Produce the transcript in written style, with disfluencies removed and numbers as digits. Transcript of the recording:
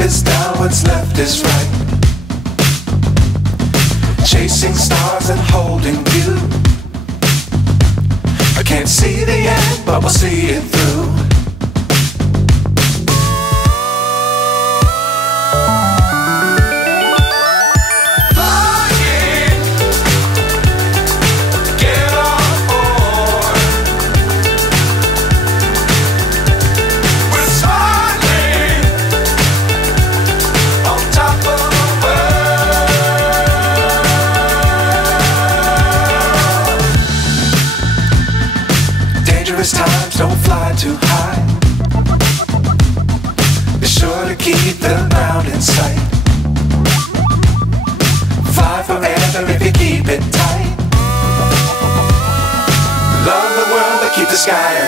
is down, what's left is right. Chasing stars and holding you. I can't see the end, but we'll see it through. Dangerous times, don't fly too high. Be sure to keep the ground in sight. Fly forever if you keep it tight. Love the world, but keep the sky